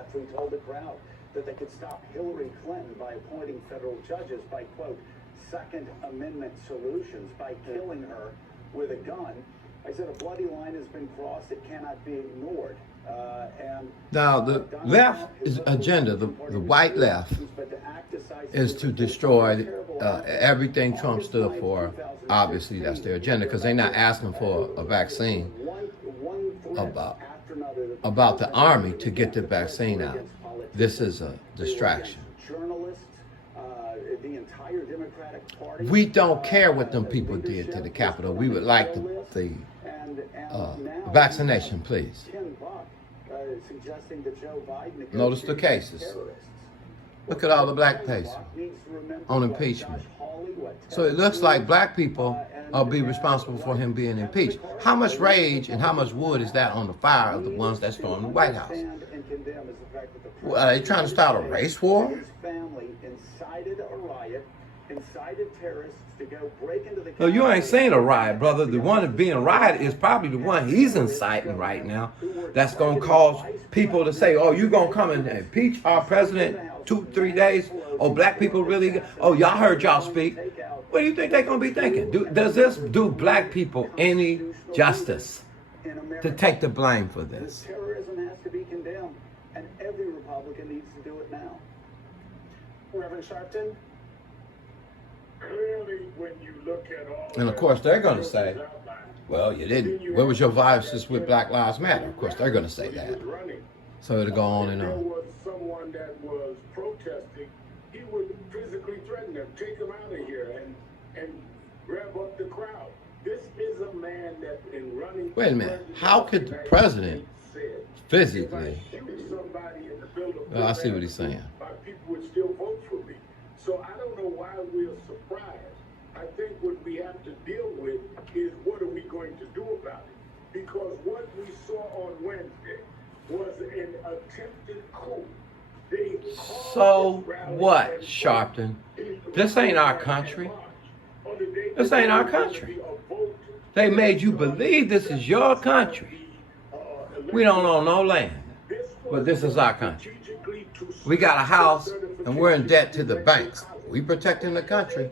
after he told the crowd that they could stop Hillary Clinton by appointing federal judges by, quote, Second Amendment solutions, by killing her with a gun. I said a bloody line has been crossed. It cannot be ignored. Now, the left agenda, the white left, is to destroy everything Trump stood for. Obviously, that's their agenda, because they're not asking for a vaccine about the army to get the vaccine out. This is a distraction. We don't care what them people did to the Capitol. We would like the vaccination, please. Notice the cases. Look at all the black cases on impeachment. So it looks like black people will be responsible for him being impeached. How much rage and how much wood is that on the fire of the ones that stormed the White House? Well, are they trying to start a race war? No, you ain't saying a riot, brother. The one that's being rioted is probably the one he's inciting right now. That's going to cause people to say, oh, you going to come and impeach our president 2-3 days? Oh, black people really, oh, y'all heard y'all speak. What do you think they're going to be thinking? Does this do black people any justice to take the blame for this? Terrorism has to be condemned, and every Republican needs to do it now. Reverend Sharpton? Clearly, when you look at all, and of course, they're going to say, well, you didn't. Where was your violence with Black Lives Matter? Of course, they're going to say that. So it'll go on and there on. was someone that was protesting, he would physically threaten them, take them out of here, and rev up the crowd. This is a man that, in running. Wait a minute. How could the president physically? Well, I see what he's saying. People would still vote for me. So I don't know why we're surprised. I think what we have to deal with is what are we going to do about it? Because what we saw on Wednesday was an attempted coup. So what, Sharpton? This ain't our country. This ain't our country. They made you believe this is your country. We don't own no land, but this is our country. We got a house and we're in debt to the banks. We protecting the country.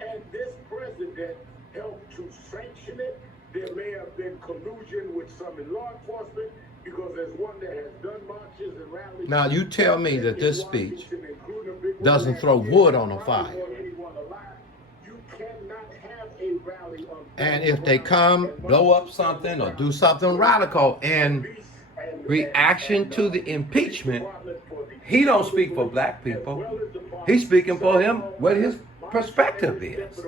And this president helped to sanction it. There may have been collusion with some in law enforcement, because there's one that has done marches and rallies. Now you tell me that this speech doesn't throw wood on a fire. And if they come, blow up something or do something radical in reaction to the impeachment, he don't speak for black people. He's speaking for him, what his perspective is.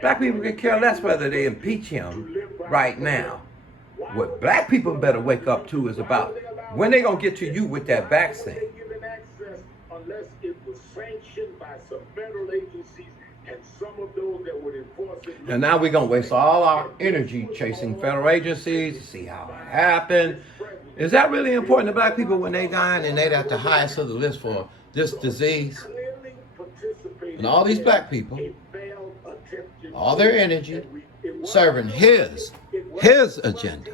Black people can care less whether they impeach him right now. What black people better wake up to is about when they gonna get to you with that vaccine. Unless it was sanctioned by some federal agencies and some of those that would enforce it. And now we're gonna waste all our energy chasing federal agencies to see how it happened. Is that really important to black people when they dying and they're at the highest of the list for this disease? And all these black people, all their energy serving his agenda.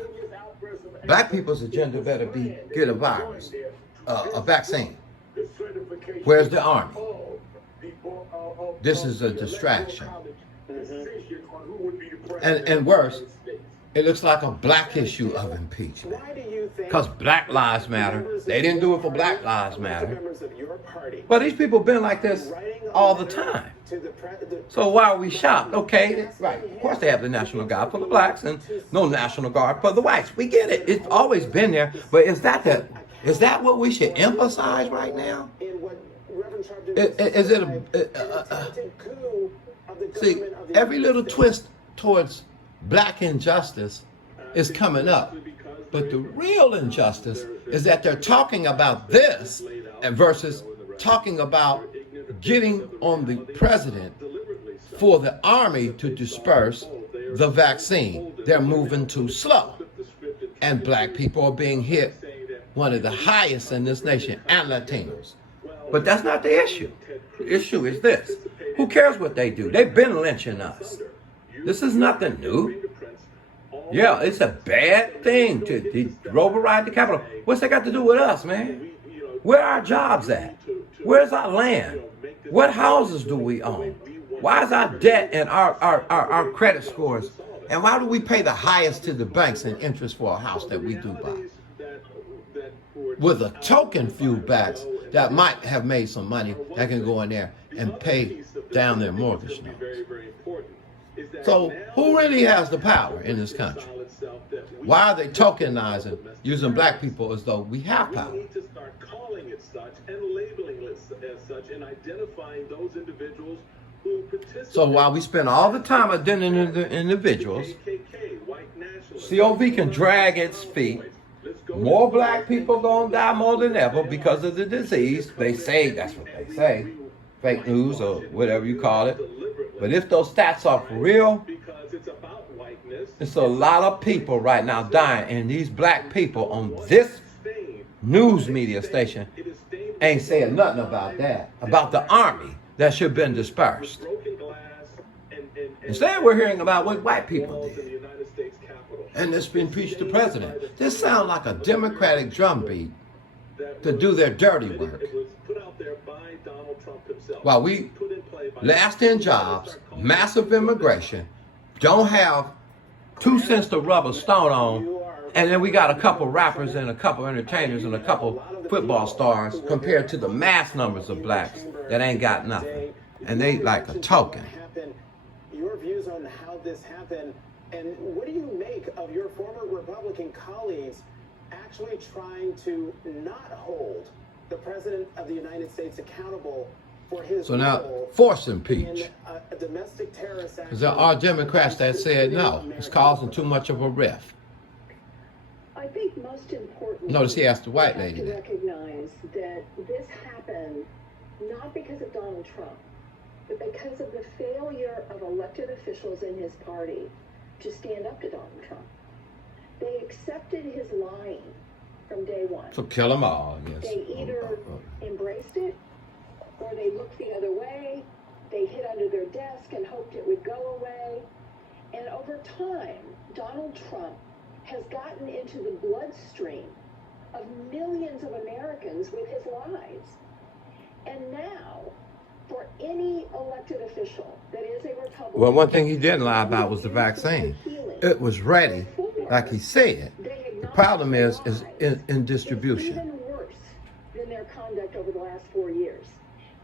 Black people's agenda better be get a virus, a vaccine. Where's the army? This is a distraction. And worse, it looks like a black issue of impeachment. Because Black Lives Matter. They didn't do it for Black Lives Matter. But these people been like this all the time. So why are we shocked? Okay, right. Of course they have the National Guard for the blacks and no National Guard for the whites. We get it. It's always been there. But is that what we should emphasize right now? Is it see, every little twist towards black injustice is coming up. But the real injustice is that they're talking about this versus talking about getting on the president for the army to disperse the vaccine. They're moving too slow. And black people are being hit one of the highest in this nation, and Latinos. But that's not the issue. The issue is this. Who cares what they do? They've been lynching us. This is nothing new. Yeah, it's a bad thing to rover ride the Capitol. What's that got to do with us, man? Where are our jobs at? Where's our land? What houses do we own? Why is our debt and our credit scores? And why do we pay the highest to the banks in interest for a house that we do buy? With a token few backs that might have made some money that can go in there and pay down their mortgage notes. So who really has the power in this country? Why are they tokenizing, using black people as though we have power? We need to start calling it such and labeling it as such and identifying those individuals who participate. So while we spend all the time identifying the individuals, COV can drag its feet. More black people gonna die more than ever because of the disease. They say, that's what they say. Fake news or whatever you call it. But if those stats are for real, it's a lot of people right now dying. And these black people on this news media station ain't saying nothing about that. About the army that should have been dispersed. Instead, we're hearing about what white people did. And it's been impeached the president. This sounds like a Democratic drumbeat to do their dirty work. While we last in jobs, massive immigration, don't have 2 cents to rub a stone on, and then we got a couple rappers and a couple entertainers and a couple football stars compared to the mass numbers of blacks that ain't got nothing. And they like a token. Your views on how this happened, and what do you make of your former Republican colleagues actually trying to not hold the President of the United States accountable for his So now, role force impeach. in a domestic terrorist act? Because there are Democrats that said no, it's causing too much of a rift. I think most important. Notice he asked the white lady to that. recognize that this happened not because of Donald Trump, but because of the failure of elected officials in his party to stand up to Donald Trump. They accepted his lying from day one. So kill them all, I guess. They either embraced it or they looked the other way. They hid under their desk and hoped it would go away. And over time, Donald Trump has gotten into the bloodstream of millions of Americans with his lies. And now, for any elected official that is a Republican... Well, one thing he didn't lie about was the vaccine. It was ready, like he said. The problem is in distribution. It's even worse than their conduct over the last 4 years.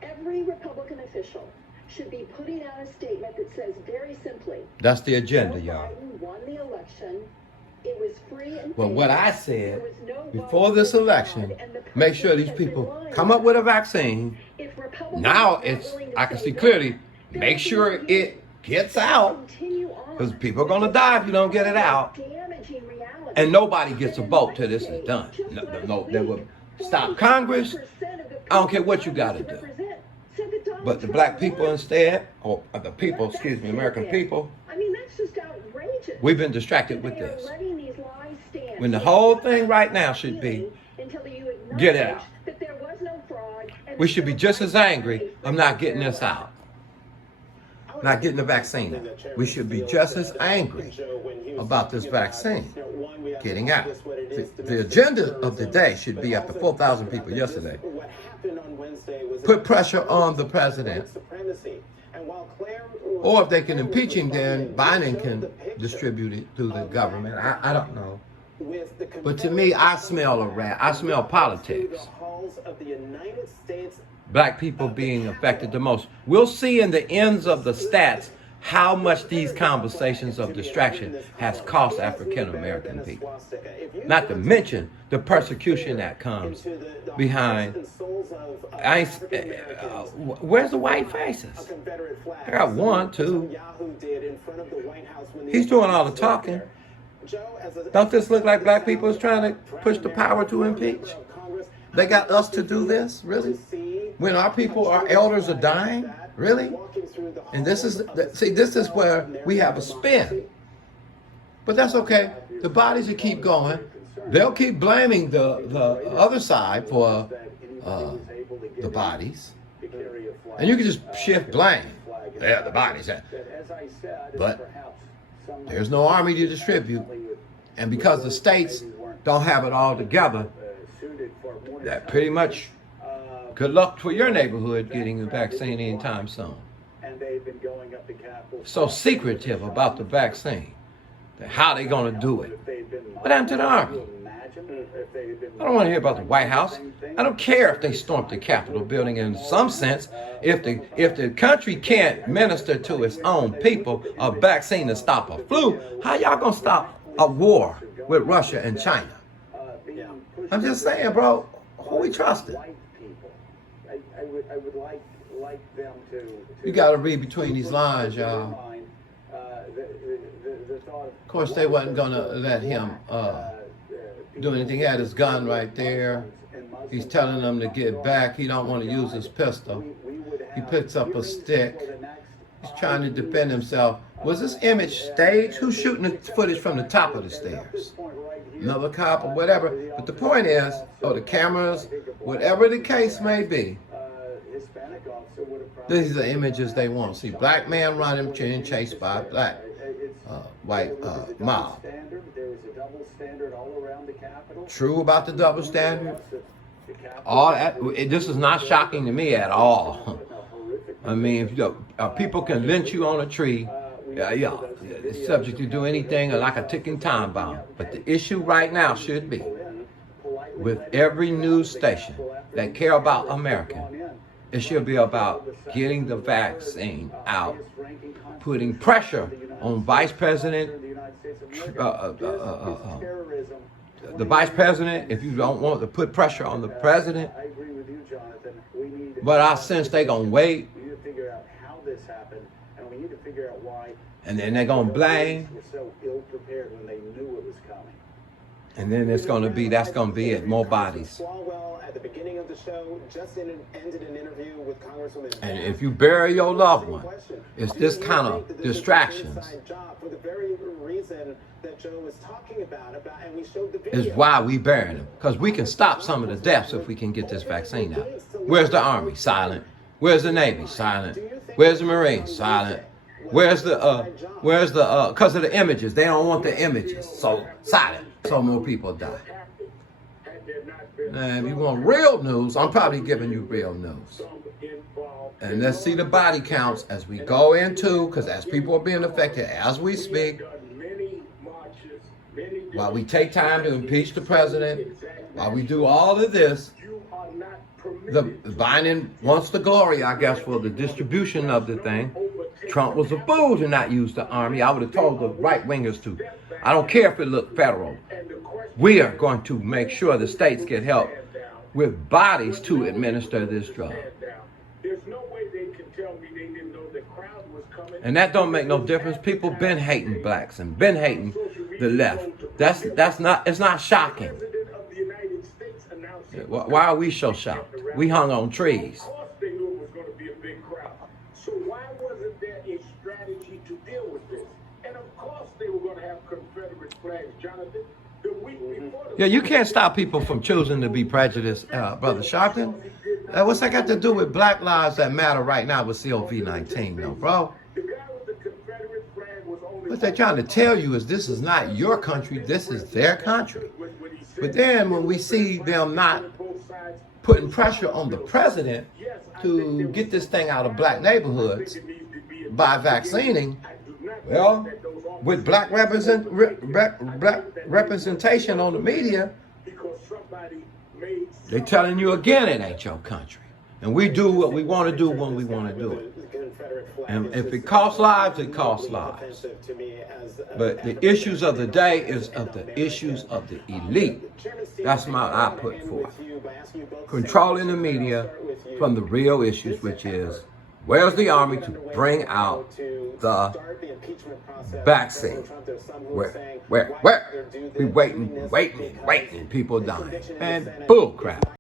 Every Republican official should be putting out a statement that says very simply... That's the agenda, Joe y'all. Biden won the election. It was free and Well, fair. what I said, There was no before vote this for election, fraud, and the make sure these president has people been lying come up with a about it. vaccine. If Republicans Now are it's, willing to I can say see that, clearly, then make it's sure not it gets out. continue on. Because people are going to die if you don't get it out. Damaging reality. And nobody gets a vote till this is done. No, they will stop Congress. I don't care what you got to do. But the black people instead, or the people, excuse me, American people, I mean, that's just outrageous. we've been distracted with They are this. letting these lies stand. When the whole thing right now should be, Until you acknowledge get it out. that there was no fraud and We that should be no just as fraud angry was of not getting this out. Not getting the vaccine out. We should be just as angry about this vaccine getting out. The agenda of the day should be after 4,000 people yesterday. Put pressure on the president. Or if they can impeach him, then Biden can distribute it through the government. I don't know. But to me, I smell a rat. I smell politics. Black people being affected the most. We'll see in the ends of the stats how much these conversations of distraction has cost African American people. Not to mention the persecution that comes behind. Where's the white faces? I got 1, 2. He's doing all the talking. Don't this look like black people is trying to push the power to impeach? They got us to do this? Really? When our people, our elders are dying? Really? And this is where we have a spin. But that's okay. The bodies will keep going. They'll keep blaming the other side for the bodies. And you can just shift blame. Yeah, the bodies. But there's no army to distribute. And because the states don't have it all together, that pretty much good luck for your neighborhood getting the vaccine anytime soon. And they've been going up to Capitol. So secretive about the vaccine. How they gonna do it? What happened to the Army? I don't want to hear about the White House. I don't care if they stormed the Capitol building. In some sense, if the country can't minister to its own people a vaccine to stop a flu, how y'all gonna stop a war with Russia and China? I'm just saying, bro. Who we trusting? I would like them to. You got to read between these lines, y'all. Of course, they wasn't gonna let him do anything. He had his gun right there. He's telling them to get back. He don't want to use his pistol. He picks up a stick. He's trying to defend himself. Was this image staged? Who's shooting the footage from the top of the stairs? Another cop or whatever. But the point is, or the cameras, whatever the case may be, these are the images they want to see. Black man running, being chased by a black white mob. True about the double standard. All that, this is not shocking to me at all. I mean, if people can lynch you on a tree, it's subject to do anything like a ticking time bomb. But the issue right now should be with every news station that care about America, it should be about getting the vaccine out, putting pressure on Vice President, the Vice President, if you don't want to put pressure on the President. But I sense they're going to wait. And then they're going to blame. And then it's going to be, that's going to be it, more bodies. At the beginning of the show, just ended an interview with Congresswoman. And if you bury your loved one, it's this kind of distractions. For the very reason that Joe was talking about, and we showed the video. Is why we burying them. Because we can stop some of the deaths if we can get this vaccine out. Where's the Army? Silent. Where's the Navy? Silent. Where's the Marines? Silent. Where's the, because of the images. They don't want the images. So silent. So more people die. Now, if you want real news, I'm probably giving you real news. And let's see the body counts as we go into, because as people are being affected as we speak, while we take time to impeach the president, while we do all of this, the Biden wants the glory, I guess, for the distribution of the thing. Trump was a fool to not use the Army. I would have told the right-wingers to. I don't care if it looked federal. We are going to make sure the states get help with bodies to administer this drug. And that don't make no difference. People been hating blacks and been hating the left. It's not shocking. Why are we so shocked? We hung on trees. So why wasn't there a strategy to deal with this? And of course they were going to have Confederate flags, Jonathan. The week before. Yeah, you can't stop people from choosing to be prejudiced, Brother Sharpton. What's that got to do with Black Lives That Matter right now with COVID-19, though, bro? What they're trying to tell you is this is not your country, this is their country. But then when we see them not putting pressure on the president to get this thing out of black neighborhoods by vaccinating, well, with black representation on the media, they're telling you again it ain't your country. And we do what we want to do when we want to do it. And if it costs lives, it costs lives. But the issues of the day is of the issues of the elite. That's my output for it. Controlling the media from the real issues, which is, where's the Army to bring out the vaccine? Where? We waiting, people dying. And bull crap.